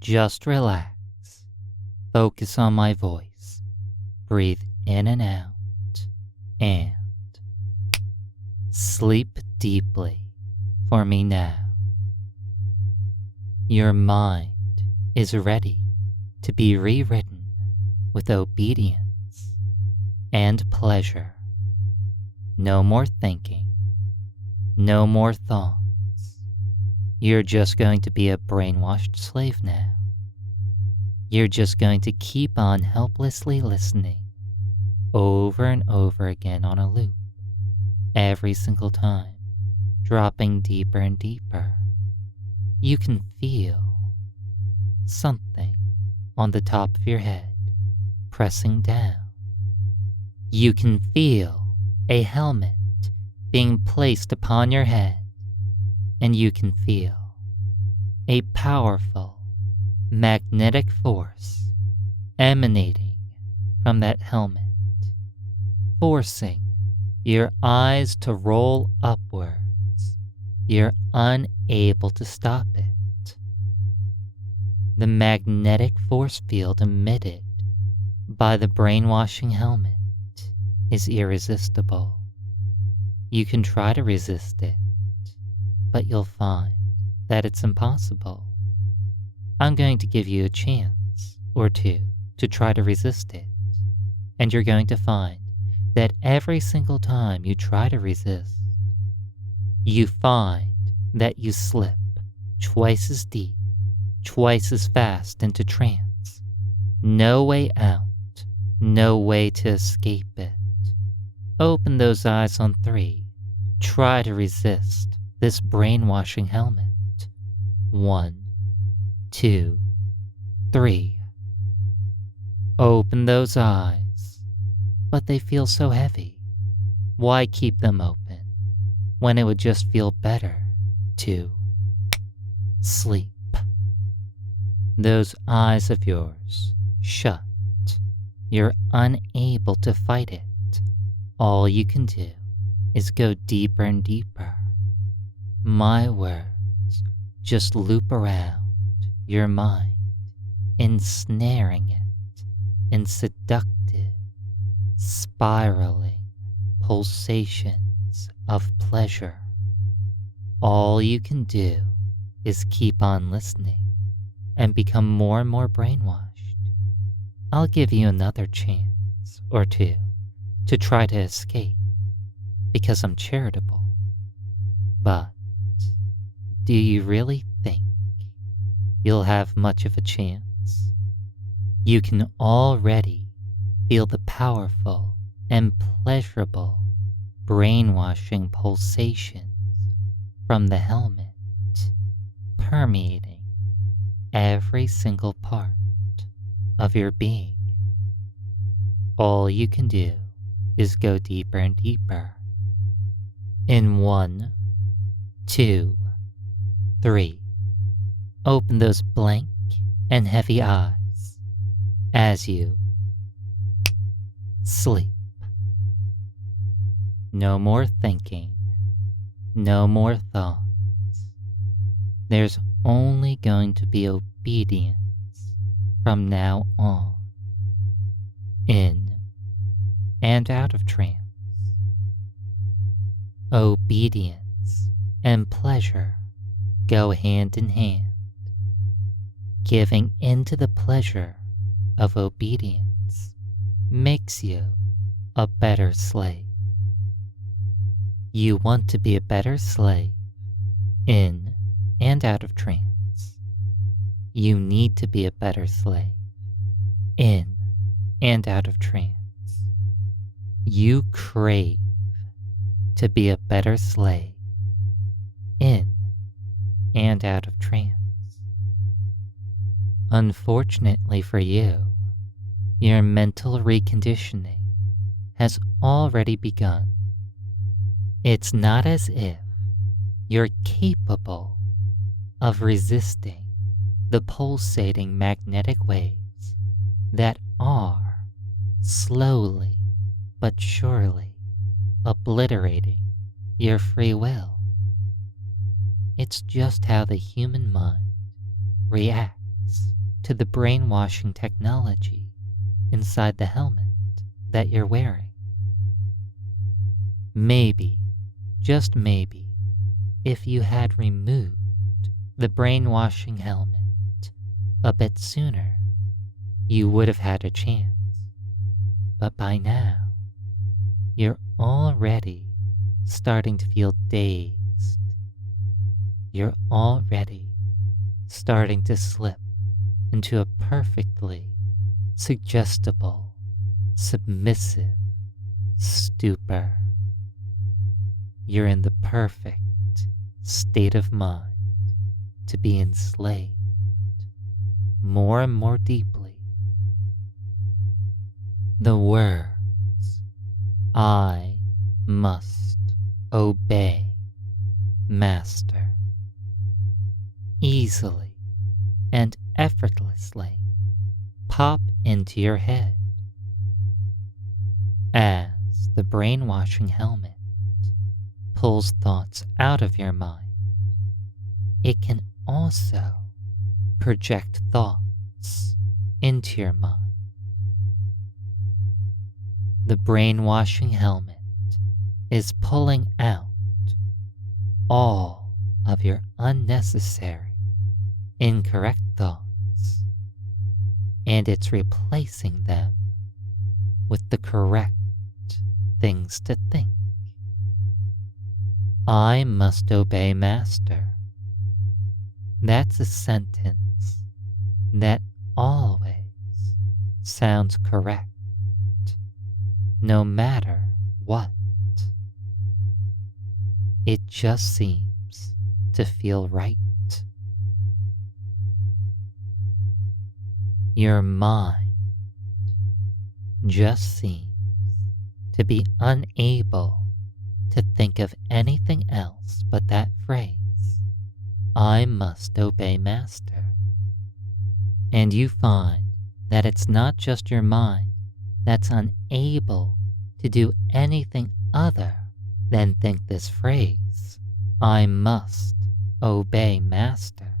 Just relax. Focus on my voice. Breathe in and out. And sleep deeply for me now. Your mind is ready to be rewritten with obedience and pleasure. No more thinking. No more thoughts. You're just going to be a brainwashed slave now. You're just going to keep on helplessly listening over and over again on a loop, every single time, dropping deeper and deeper. You can feel something on the top of your head pressing down. You can feel a helmet being placed upon your head, and you can feel a powerful magnetic force emanating from that helmet, forcing your eyes to roll upwards. You're unable to stop it. The magnetic force field emitted by the brainwashing helmet is irresistible. You can try to resist it, but you'll find that it's impossible. I'm going to give you a chance or two to try to resist it, and you're going to find that every single time you try to resist, you find that you slip twice as deep, twice as fast into trance. No way out, no way to escape it. Open those eyes on 3. Try to resist this brainwashing helmet. 1, 2, 3. Open those eyes, but they feel so heavy. Why keep them open when it would just feel better to sleep? Those eyes of yours shut. You're unable to fight it. All you can do is go deeper and deeper. My words just loop around your mind, ensnaring it in seductive, spiraling pulsations of pleasure. All you can do is keep on listening and become more and more brainwashed. I'll give you another chance or two to try to escape, because I'm charitable. But do you really think you'll have much of a chance? You can already feel the powerful and pleasurable brainwashing pulsations from the helmet permeating every single part of your being. All you can do is go deeper and deeper. In 1, 2, 3, open those blank and heavy eyes as you sleep. No more thinking, no more thoughts. There's only going to be obedience from now on, in and out of trance. Obedience and pleasure go hand in hand. Giving into the pleasure of obedience makes you a better slave. You want to be a better slave in and out of trance. You need to be a better slave in and out of trance. You crave to be a better slave in and out of trance. Unfortunately for you, your mental reconditioning has already begun. It's not as if you're capable of resisting the pulsating magnetic waves that are slowly but surely obliterating your free will. It's just how the human mind reacts thanks to the brainwashing technology inside the helmet that you're wearing. Maybe, just maybe, if you had removed the brainwashing helmet a bit sooner, you would have had a chance. But by now, you're already starting to feel dazed. You're already starting to slip into a perfectly suggestible, submissive stupor. You're in the perfect state of mind to be enslaved more and more deeply. The words, "I must obey Master," easily and effortlessly pop into your head as the brainwashing helmet pulls thoughts out of your mind. It can also project thoughts into your mind. The brainwashing helmet is pulling out all of your unnecessary, incorrect thoughts, and it's replacing them with the correct things to think. I must obey Master. That's a sentence that always sounds correct, no matter what. It just seems to feel right. Your mind just seems to be unable to think of anything else but that phrase, "I must obey Master." And you find that it's not just your mind that's unable to do anything other than think this phrase, "I must obey Master."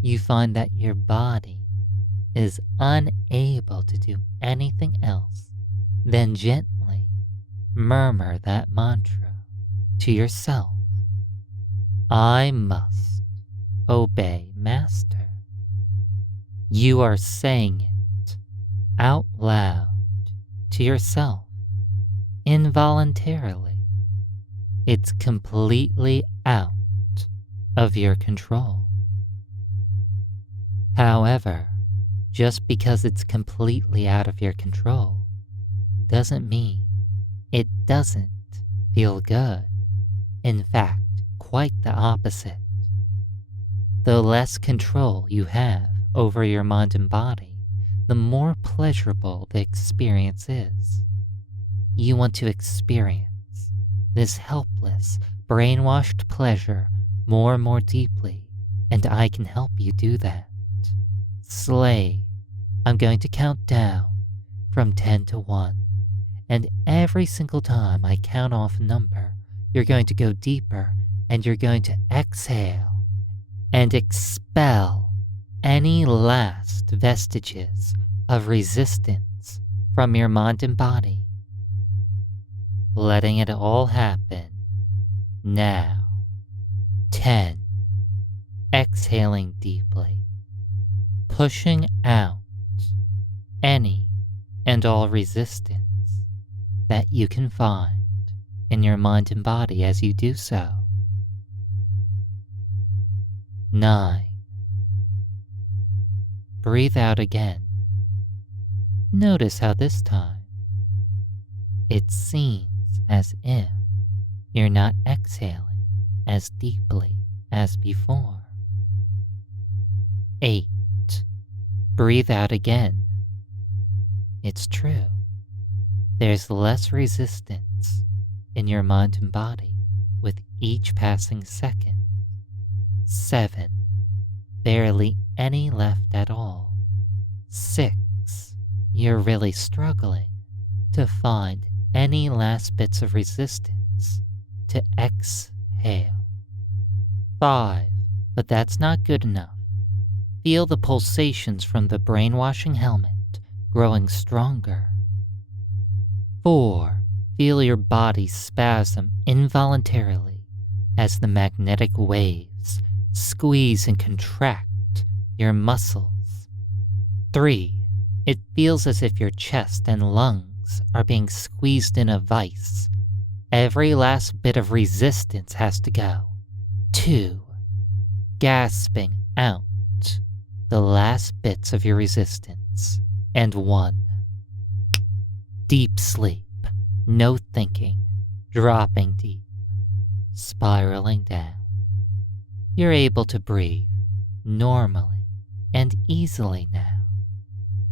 You find that your body is unable to do anything else than gently murmur that mantra to yourself, "I must obey Master." You are saying it out loud to yourself, involuntarily. It's completely out of your control. However, just because it's completely out of your control doesn't mean it doesn't feel good. In fact, quite the opposite. The less control you have over your mind and body, the more pleasurable the experience is. You want to experience this helpless, brainwashed pleasure more and more deeply, and I can help you do that. Slave, I'm going to count down from 10 to 1, and every single time I count off a number, you're going to go deeper, and you're going to exhale and expel any last vestiges of resistance from your mind and body. Letting it all happen now. 10. Exhaling deeply, pushing out any and all resistance that you can find in your mind and body as you do so. 9. Breathe out again. Notice how this time it seems as if you're not exhaling as deeply as before. 8. Breathe out again. It's true. There's less resistance in your mind and body with each passing second. 7. Barely any left at all. 6. You're really struggling to find any last bits of resistance to exhale. 5. But that's not good enough. Feel the pulsations from the brainwashing helmet growing stronger. 4. Feel your body spasm involuntarily as the magnetic waves squeeze and contract your muscles. 3. It feels as if your chest and lungs are being squeezed in a vice. Every last bit of resistance has to go. 2. Gasping out the last bits of your resistance. And 1. Deep sleep, no thinking, dropping deep, spiraling down. You're able to breathe normally and easily now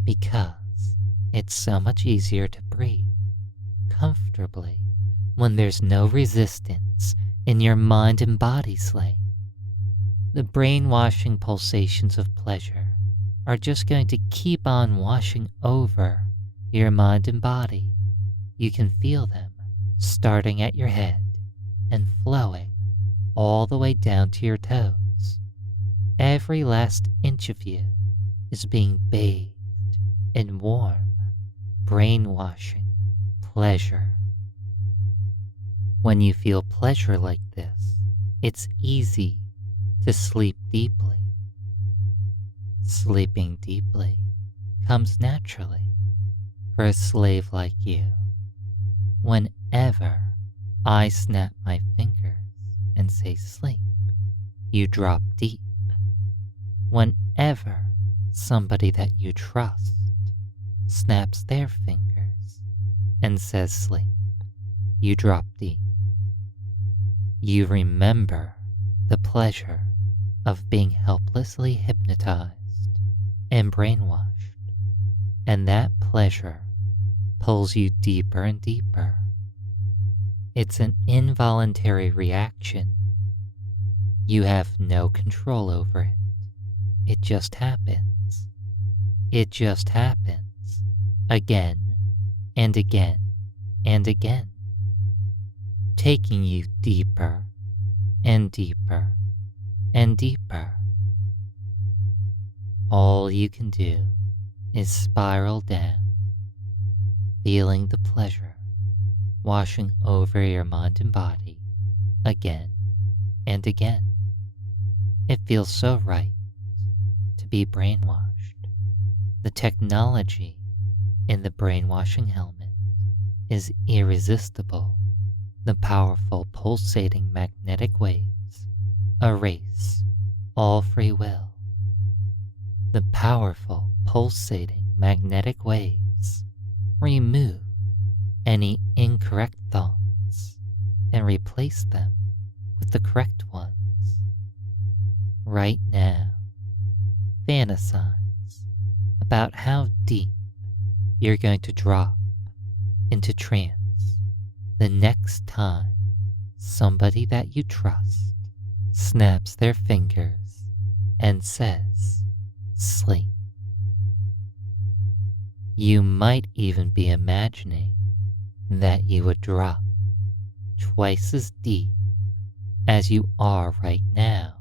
because it's so much easier to breathe comfortably when there's no resistance in your mind and body slave. The brainwashing pulsations of pleasure are just going to keep on washing over your mind and body. You can feel them starting at your head and flowing all the way down to your toes. Every last inch of you is being bathed in warm, brainwashing pleasure. When you feel pleasure like this, it's easy to sleep deeply. Sleeping deeply comes naturally for a slave like you. Whenever I snap my fingers and say sleep, you drop deep. Whenever somebody that you trust snaps their fingers and says sleep, you drop deep. You remember the pleasure of being helplessly hypnotized and brainwashed, and that pleasure pulls you deeper and deeper. It's an involuntary reaction. You have no control over it. It just happens. It just happens again and again and again, taking you deeper and deeper and deeper. All you can do is spiral down, feeling the pleasure washing over your mind and body again and again. It feels so right to be brainwashed. The technology in the brainwashing helmet is irresistible. The powerful pulsating magnetic waves erase all free will. The powerful pulsating magnetic waves remove any incorrect thoughts and replace them with the correct ones. Right now, fantasize about how deep you're going to drop into trance the next time somebody that you trust snaps their fingers and says, sleep. You might even be imagining that you would drop twice as deep as you are right now.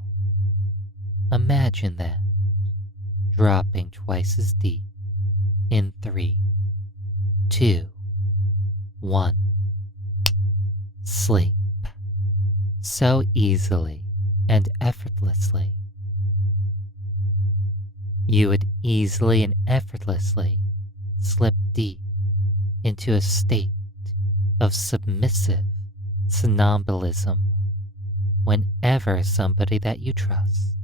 Imagine that, dropping twice as deep in 3, 2, 1. Sleep. So easily and effortlessly. You would easily and effortlessly slip deep into a state of submissive somnambulism whenever somebody that you trust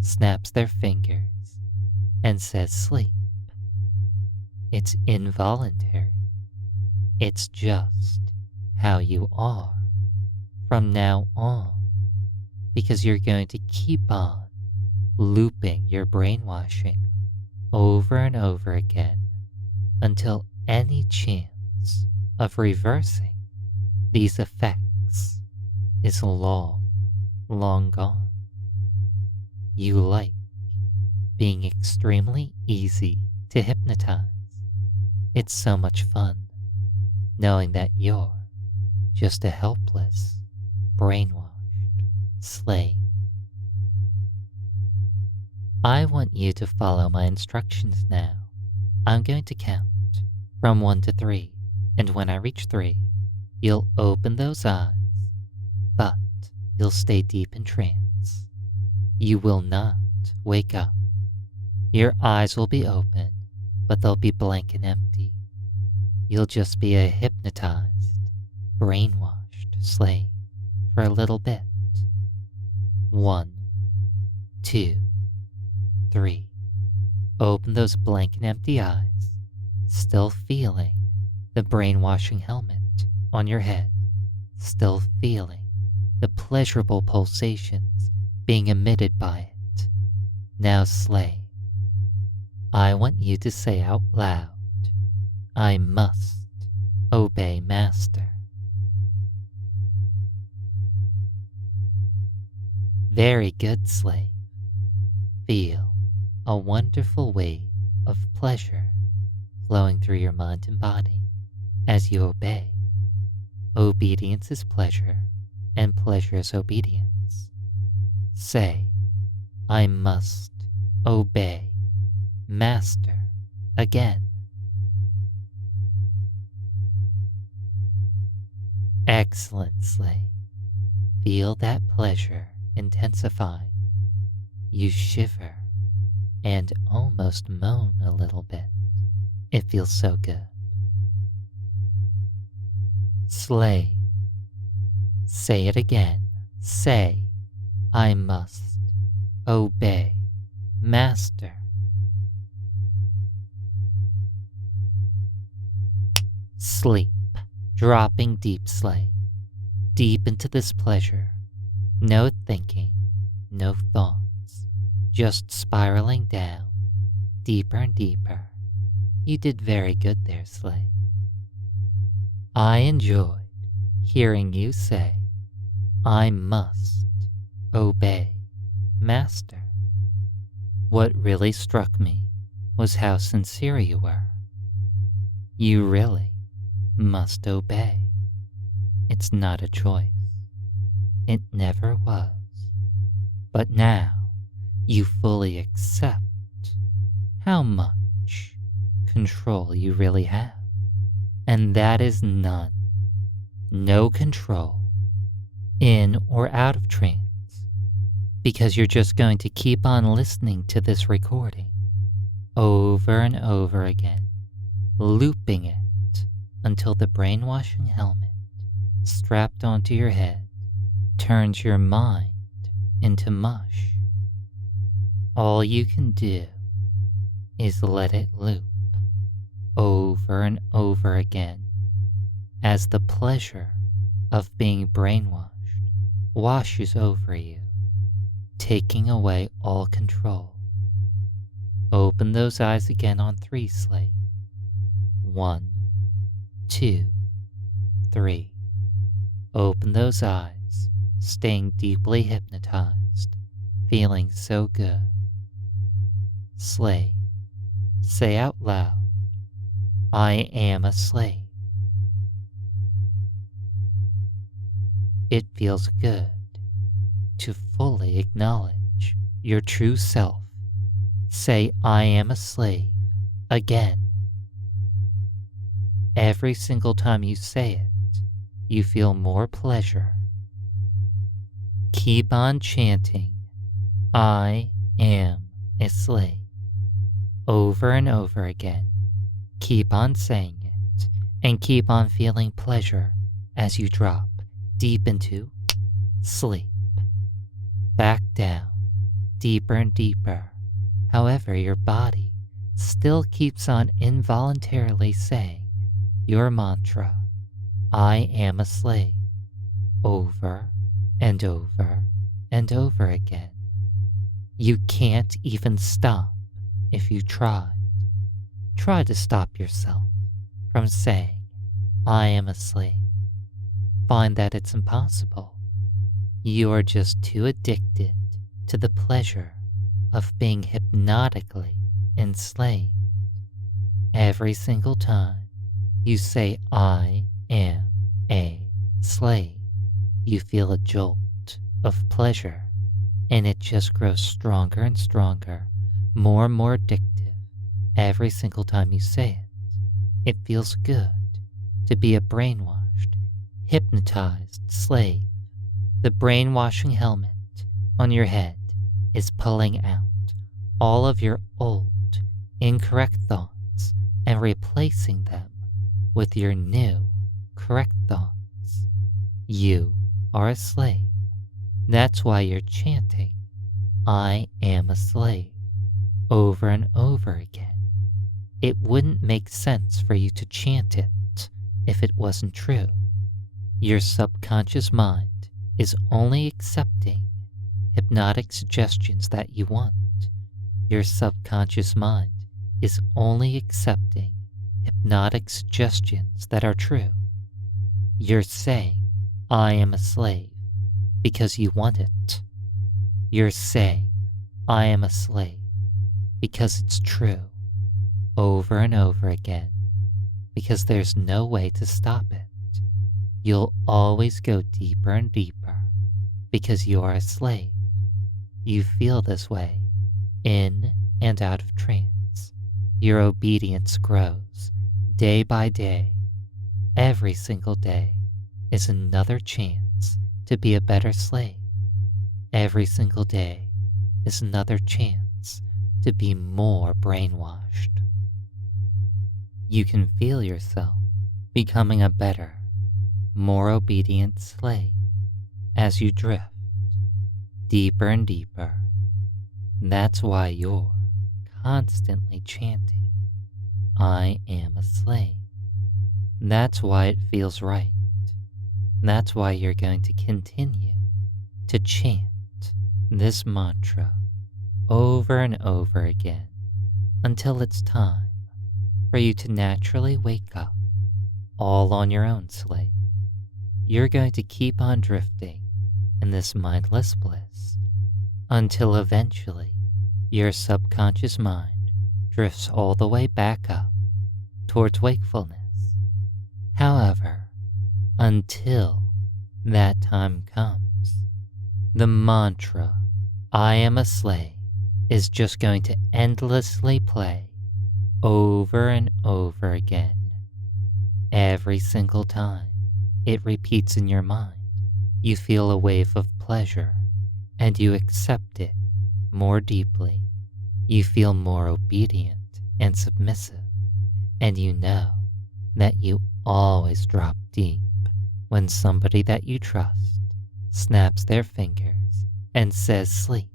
snaps their fingers and says sleep. It's involuntary. It's just how you are from now on, because you're going to keep on looping your brainwashing over and over again until any chance of reversing these effects is long, long gone. You like being extremely easy to hypnotize. It's so much fun knowing that you're just a helpless, brainwashed slave. I want you to follow my instructions now. I'm going to count from 1 to 3, and when I reach 3, you'll open those eyes, but you'll stay deep in trance. You will not wake up. Your eyes will be open, but they'll be blank and empty. You'll just be a hypnotized, brainwashed slave for a little bit. 1, 2, 3. Open those blank and empty eyes, still feeling the brainwashing helmet on your head, still feeling the pleasurable pulsations being emitted by it. Now, slave, I want you to say out loud, I must obey master. Very good, slave. Feel a wonderful wave of pleasure flowing through your mind and body as you obey. Obedience is pleasure, and pleasure is obedience. Say, I must obey master again. Excellent, slave. Feel that pleasure intensifying. You shiver and almost moan a little bit. It feels so good. Slave, say it again. Say, I must obey master. Sleep, dropping deep, slave, deep into this pleasure. No thinking, no thoughts, just spiraling down, deeper and deeper. You did very good there, slave. I enjoyed hearing you say, I must obey master. What really struck me was how sincere you were. You really must obey. It's not a choice. It never was. But now you fully accept how much control you really have. And that is none. No control, in or out of trance, because you're just going to keep on listening to this recording over and over again, looping it until the brainwashing helmet strapped onto your head turns your mind into mush. All you can do is let it loop over and over again as the pleasure of being brainwashed washes over you, taking away all control. Open those eyes again on 3, slave. 1, 2, 3. Open those eyes, staying deeply hypnotized, feeling so good. Slave, say out loud, I am a slave. It feels good to fully acknowledge your true self. Say, I am a slave again. Every single time you say it, you feel more pleasure. Keep on chanting, I am a slave, over and over again. Keep on saying it, and keep on feeling pleasure as you drop deep into sleep. Back down, deeper and deeper. However, your body still keeps on involuntarily saying your mantra, I am a slave, over and over and over again. You can't even stop if you tried. Try to stop yourself from saying, I am a slave. Find that it's impossible. You are just too addicted to the pleasure of being hypnotically enslaved. Every single time you say, I am a slave, you feel a jolt of pleasure and it just grows stronger and stronger, more and more addictive every single time you say it. It feels good to be a brainwashed, hypnotized slave. The brainwashing helmet on your head is pulling out all of your old, incorrect thoughts and replacing them with your new, correct thoughts. You are a slave. That's why you're chanting, "I am a slave," over and over again. It wouldn't make sense for you to chant it if it wasn't true. Your subconscious mind is only accepting hypnotic suggestions that you want. Your subconscious mind is only accepting hypnotic suggestions that are true. You're saying, "I am a slave," because you want it. You're saying, "I am a slave," because it's true, over and over again, because there's no way to stop it. You'll always go deeper and deeper, because you are a slave. You feel this way, in and out of trance. Your obedience grows day by day. Every single day is another chance to be a better slave. Every single day is another chance to be more brainwashed. You can feel yourself becoming a better, more obedient slave as you drift deeper and deeper. That's why you're constantly chanting, "I am a slave." That's why it feels right. That's why you're going to continue to chant this mantra over and over again until it's time for you to naturally wake up all on your own, slave. You're going to keep on drifting in this mindless bliss until eventually your subconscious mind drifts all the way back up towards wakefulness. However, until that time comes, the mantra, "I am a slave," is just going to endlessly play over and over again. Every single time it repeats in your mind, you feel a wave of pleasure and you accept it more deeply. You feel more obedient and submissive, and you know that you always drop deep when somebody that you trust snaps their fingers and says sleep.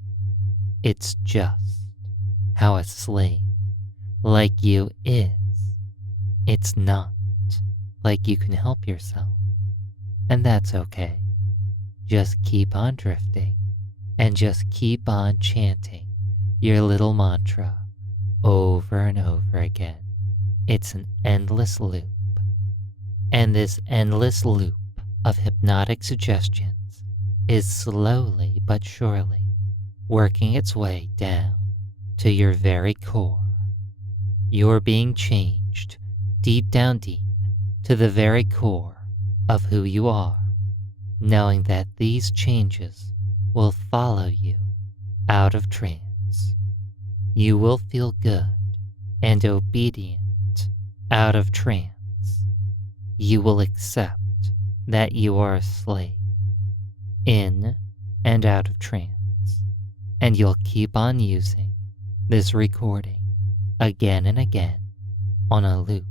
It's just how a slave like you is. It's not like you can help yourself, and that's okay. Just keep on drifting and just keep on chanting your little mantra over and over again. It's an endless loop. And this endless loop of hypnotic suggestions is slowly but surely working its way down to your very core. You're being changed deep down deep to the very core of who you are, knowing that these changes will follow you out of trance. You will feel good and obedient out of trance. You will accept that you are a slave in and out of trance, and you'll keep on using this recording again and again on a loop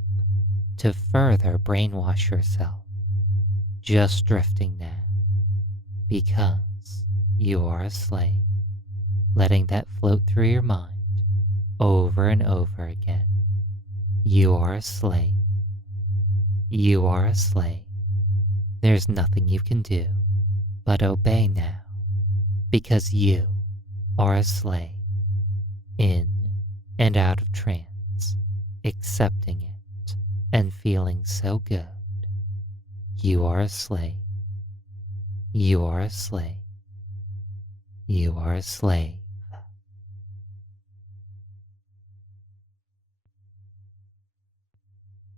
to further brainwash yourself, just drifting now because you are a slave, letting that float through your mind over and over again. You are a slave. You are a slave. There's nothing you can do but obey now, because you are a slave, in and out of trance, accepting it and feeling so good. You are a slave. You are a slave. You are a slave.